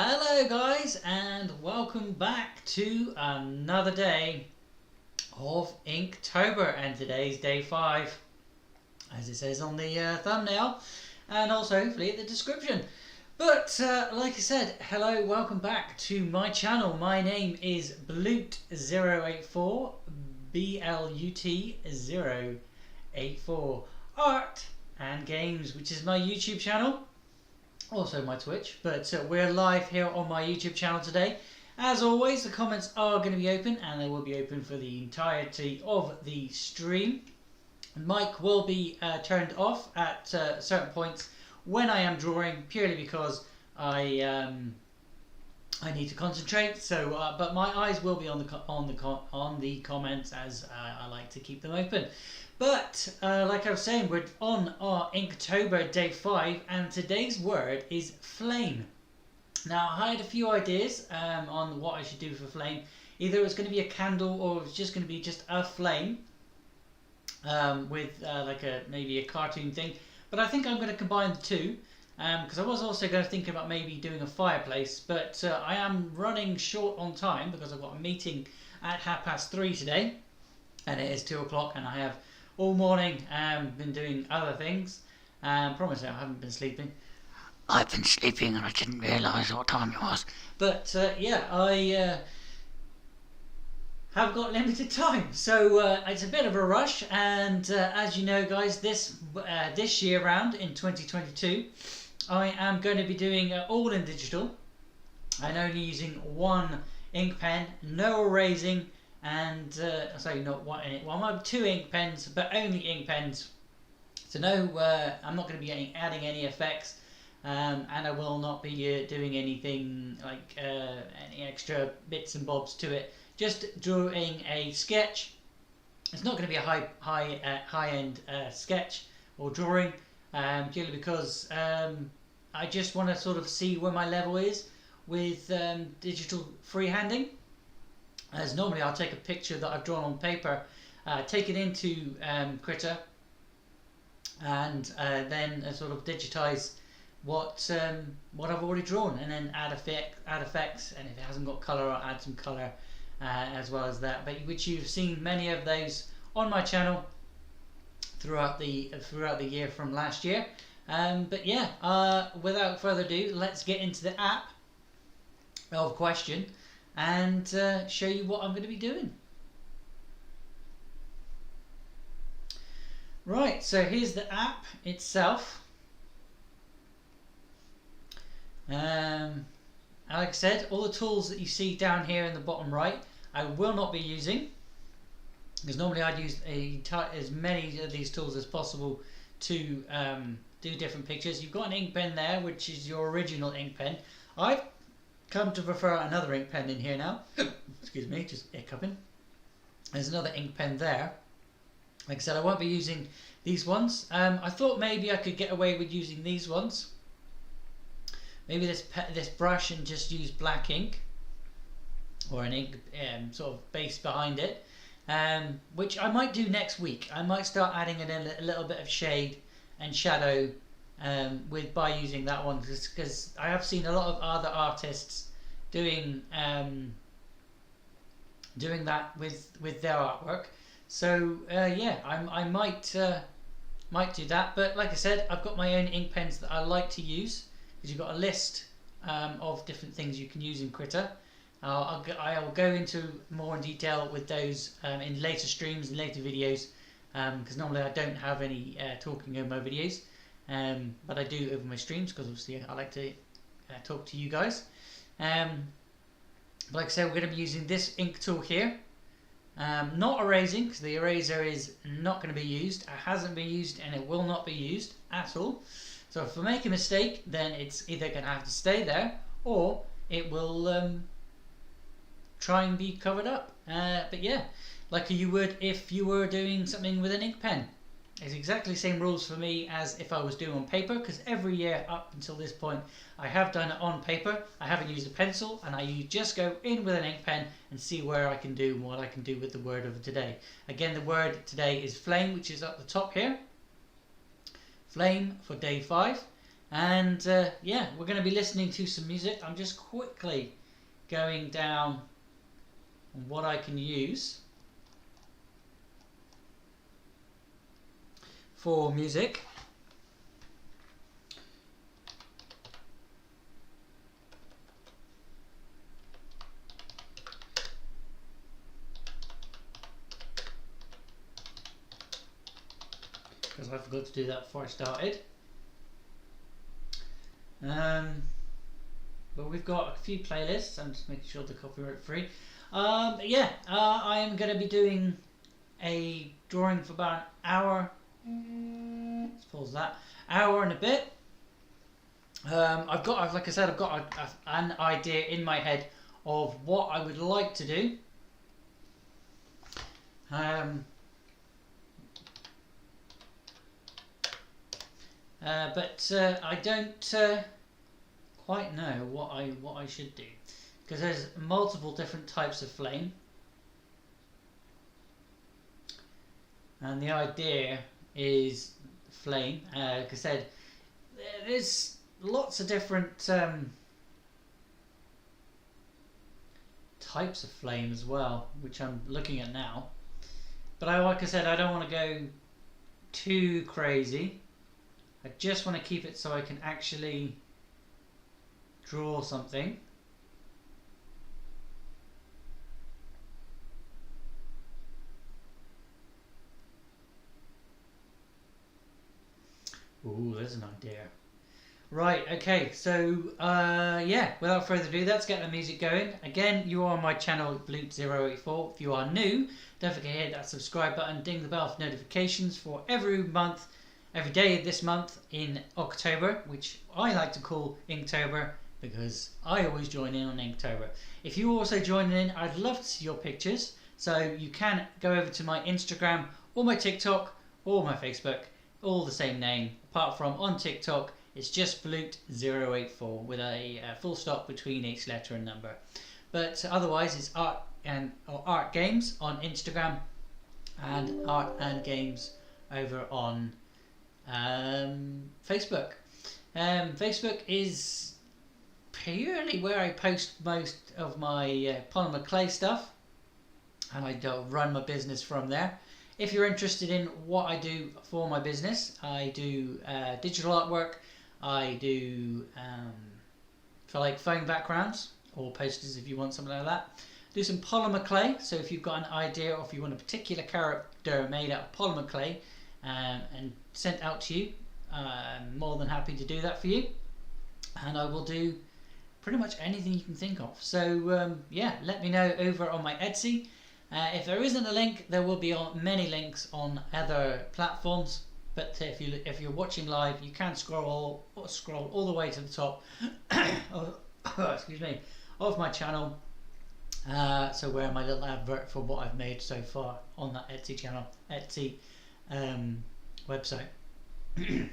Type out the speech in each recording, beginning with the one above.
Hello guys, and welcome back to another day of Inktober, and today's day 5, as it says on the thumbnail and also hopefully in the description. But like I said, hello, welcome back to my channel. My name is Blut084, BLUT084 Art and Games, which is my YouTube channel. Also my Twitch, but we're live here on my YouTube channel today. As always, the comments are going to be open, and they will be open for the entirety of the stream. Mic will be turned off at certain points when I am drawing, purely because I need to concentrate. So, but my eyes will be on the comments, as I like to keep them open. But like I was saying, we're on our Inktober day 5, and today's word is flame. Now, I had a few ideas on what I should do for flame. Either it's going to be a candle, or it's just going to be just a flame with like maybe a cartoon thing. But I think I'm going to combine the two, because I was also going to think about maybe doing a fireplace. But I am running short on time because I've got a meeting at 3:30 today, and it is 2 o'clock, and I have all morning been doing other things. Promise you, I haven't been sleeping. I've been sleeping and I didn't realise what time it was. But yeah, I have got limited time, so it's a bit of a rush. And as you know, guys, this year round in 2022, I am going to be doing all in digital. I'm only using one ink pen, no erasing. And sorry, not one in it. Well, I have 2 ink pens, but only ink pens. So no, I'm not going to be adding any effects, and I will not be doing anything like any extra bits and bobs to it. Just drawing a sketch. It's not going to be a high-end sketch or drawing, purely because I just want to sort of see where my level is with digital freehanding. As normally I'll take a picture that I've drawn on paper, take it into Critter, and then sort of digitize what I've already drawn, and then add effects, and if it hasn't got color, I'll add some color as well as that. But which you've seen many of those on my channel throughout the year from last year. But yeah, without further ado, let's get into the app of question and show you what I'm going to be doing. Right, so here's the app itself. Like I said, all the tools that you see down here in the bottom right, I will not be using, because normally I'd use as many of these tools as possible to do different pictures. You've got an ink pen there, which is your original ink pen. I've come to prefer another ink pen in here now. Excuse me, just hiccuping. There's another ink pen there. Like I said, I won't be using these ones. I thought maybe I could get away with using these ones. Maybe this brush, and just use black ink, or an ink sort of base behind it, which I might do next week. I might start adding in a little bit of shade and shadow by using that one, because I have seen a lot of other artists doing that with their artwork. So yeah, I might do that. But like I said, I've got my own ink pens that I like to use, because you've got a list of different things you can use in Critter. I will go into more in detail with those in later streams and later videos, because normally I don't have any talking over my videos. But I do over my streams, because obviously I like to talk to you guys. But like I said, we're going to be using this ink tool here. Not erasing, because the eraser is not going to be used. It hasn't been used, and it will not be used at all. So if I make a mistake, then it's either going to have to stay there, or it will try and be covered up. But yeah, like you would if you were doing something with an ink pen. It's exactly the same rules for me as if I was doing on paper, because every year up until this point I have done it on paper. I haven't used a pencil, and I just go in with an ink pen and see where I can do and what I can do with the word of today. Again, the word today is flame, which is up the top here. Flame for day 5. And yeah, we're going to be listening to some music. I'm just quickly going down on what I can use for music. Because I forgot to do that before I started. But we've got a few playlists. I'm just making sure they're copyright free. Yeah, I am going to be doing a drawing for about an hour. Let's pause that. Hour and a bit. Like I said, I've got an idea in my head of what I would like to do. But I don't quite know what I should do, because there's multiple different types of flame, and the idea is flame. Like I said, there's lots of different types of flame as well, which I'm looking at now. But like I said, I don't want to go too crazy. I just want to keep it so I can actually draw something. Ooh, there's an idea. Right, okay, so yeah, without further ado, let's get the music going. Again, you are on my channel, Blute084. If you are new, don't forget to hit that subscribe button, ding the bell for notifications for every day this month in October, which I like to call Inktober, because I always join in on Inktober. If you also join in, I'd love to see your pictures, so you can go over to my Instagram or my TikTok or my Facebook, all the same name, apart from on TikTok it's just Blute084 with a full stop between each letter and number. But otherwise it's art games on Instagram and art and games over on Facebook. Facebook is purely where I post most of my polymer clay stuff, and I run my business from there. If you're interested in what I do for my business, I do digital artwork. I do for like phone backgrounds or posters if you want something like that. Do some polymer clay, so if you've got an idea or if you want a particular character made out of polymer clay and sent out to you, I'm more than happy to do that for you, and I will do pretty much anything you can think of. So yeah, let me know over on my Etsy. If there isn't a link, there will be many links on other platforms, but if you're watching live, you can scroll all the way to the top excuse me, of my channel, so where my little advert for what I've made so far on that Etsy channel, Etsy website.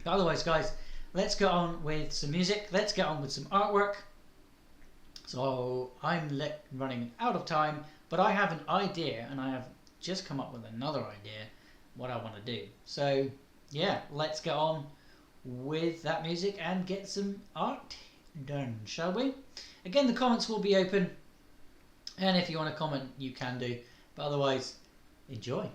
But otherwise, guys, let's get on with some music. Let's get on with some artwork. So I'm running out of time, but I have an idea, and I have just come up with another idea what I want to do. So yeah, let's get on with that music and get some art done, shall we? Again, the comments will be open, and if you want to comment, you can do, but otherwise, enjoy.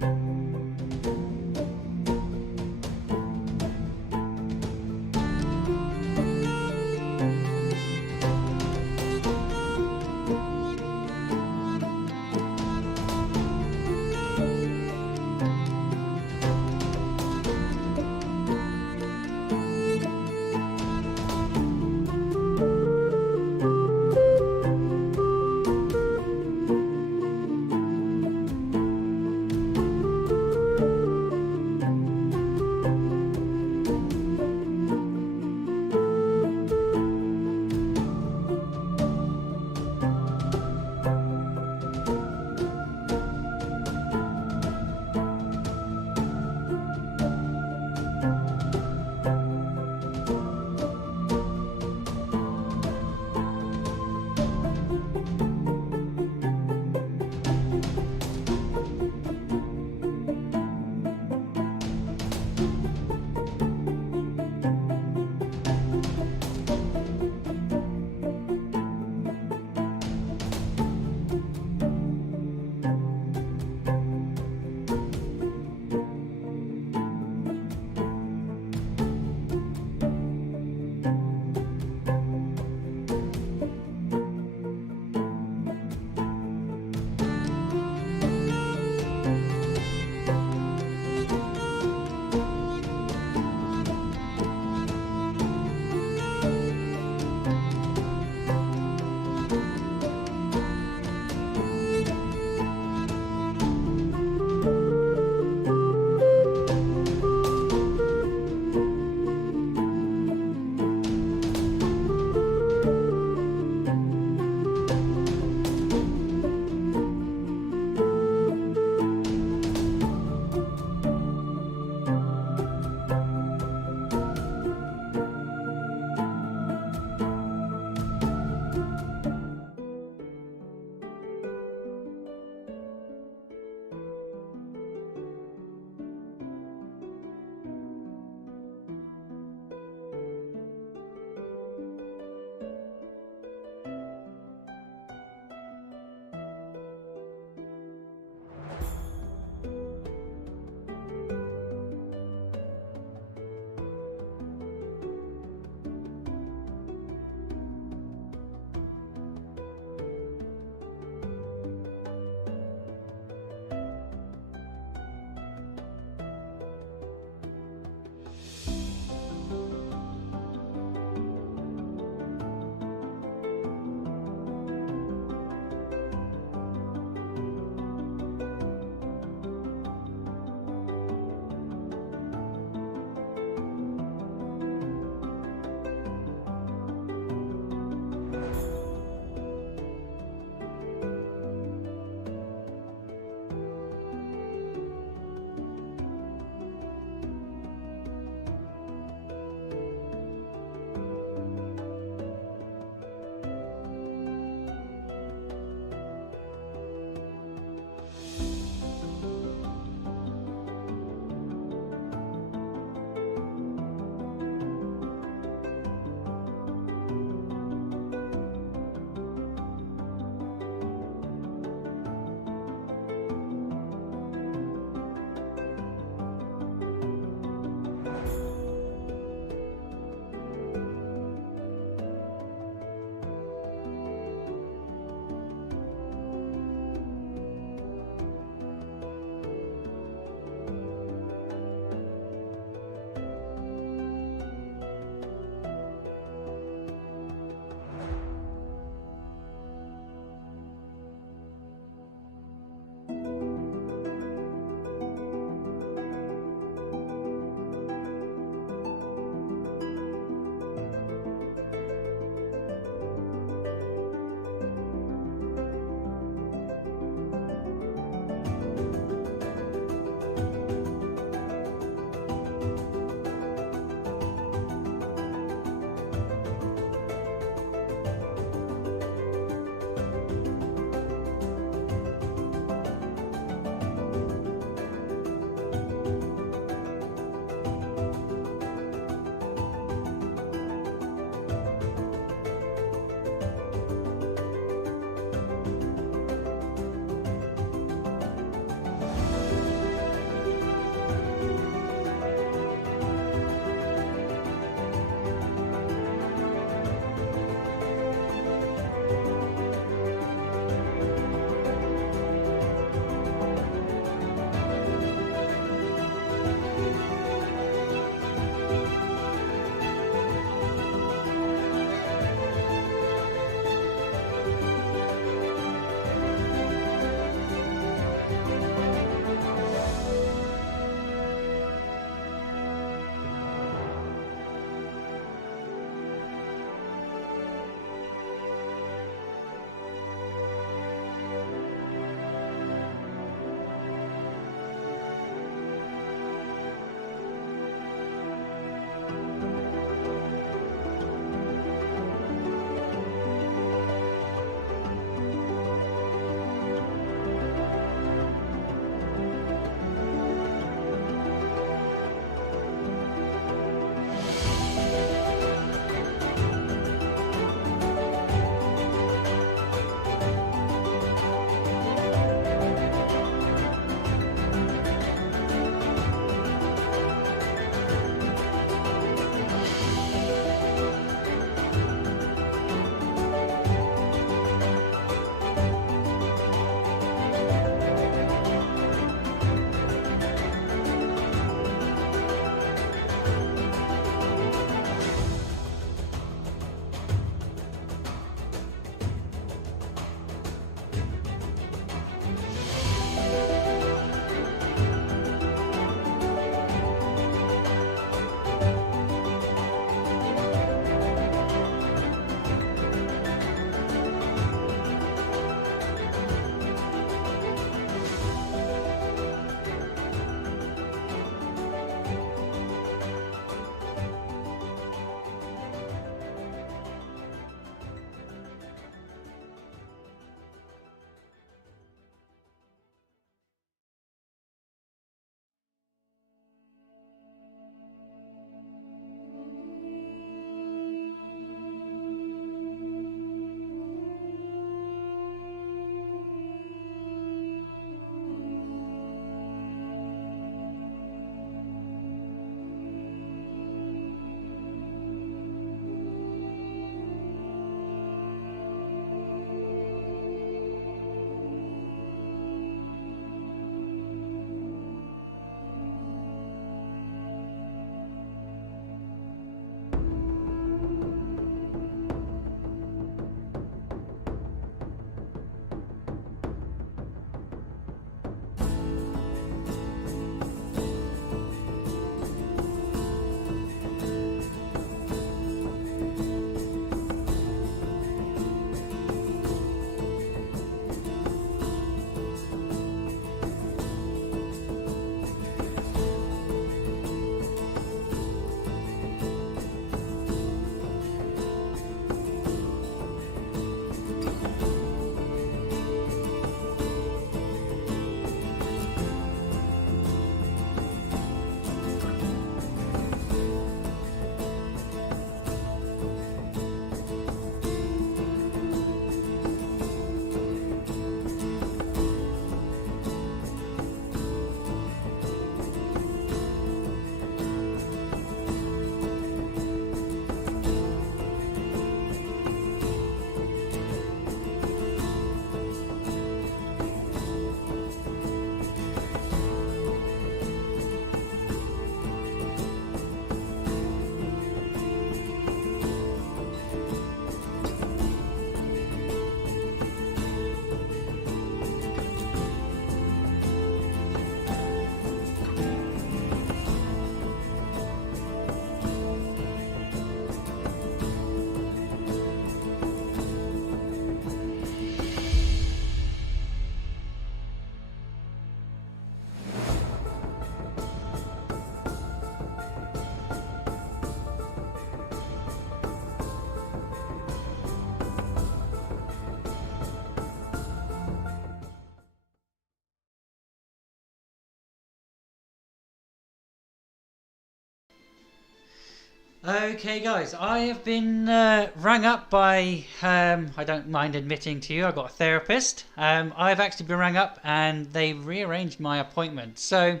Okay guys, I have been rang up by, I don't mind admitting to you, I've got a therapist. I've actually been rang up and they rearranged my appointment. So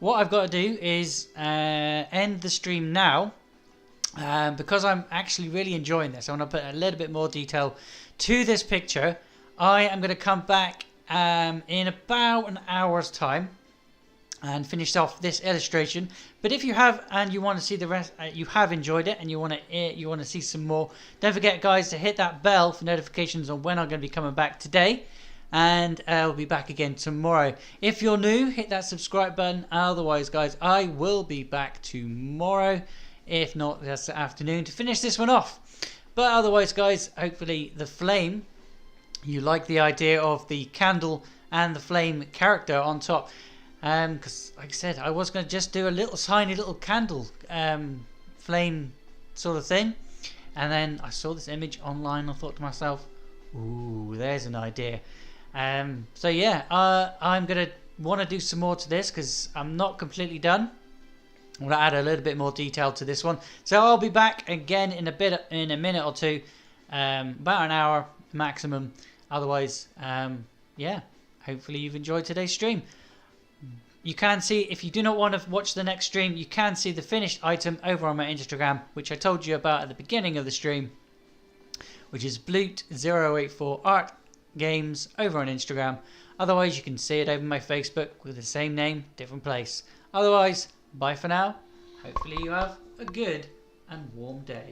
what I've got to do is end the stream now. Because I'm actually really enjoying this, I want to put a little bit more detail to this picture. I am going to come back in about an hour's time and finish off this illustration. But if you have and you want to see the rest, you have enjoyed it and you want to see some more, don't forget guys to hit that bell for notifications on when I'm going to be coming back today, and I'll be back again tomorrow. If you're new, hit that subscribe button. Otherwise guys, I will be back tomorrow, if not this afternoon, to finish this one off. But otherwise guys, hopefully the flame, you like the idea of the candle and the flame character on top. Because like I said, I was going to just do a little tiny little candle flame sort of thing, and then I saw this image online. I thought to myself, ooh, there's an idea. So yeah, I'm going to want to do some more to this because I'm not completely done. I'm going to add a little bit more detail to this one. So I'll be back again in a minute or two, about an hour maximum. Otherwise, yeah, hopefully you've enjoyed today's stream. You can see, if you do not want to watch the next stream, you can see the finished item over on my Instagram, which I told you about at the beginning of the stream, which is Bloot084 Art Games over on Instagram. Otherwise, you can see it over my Facebook with the same name, different place. Otherwise, bye for now. Hopefully you have a good and warm day.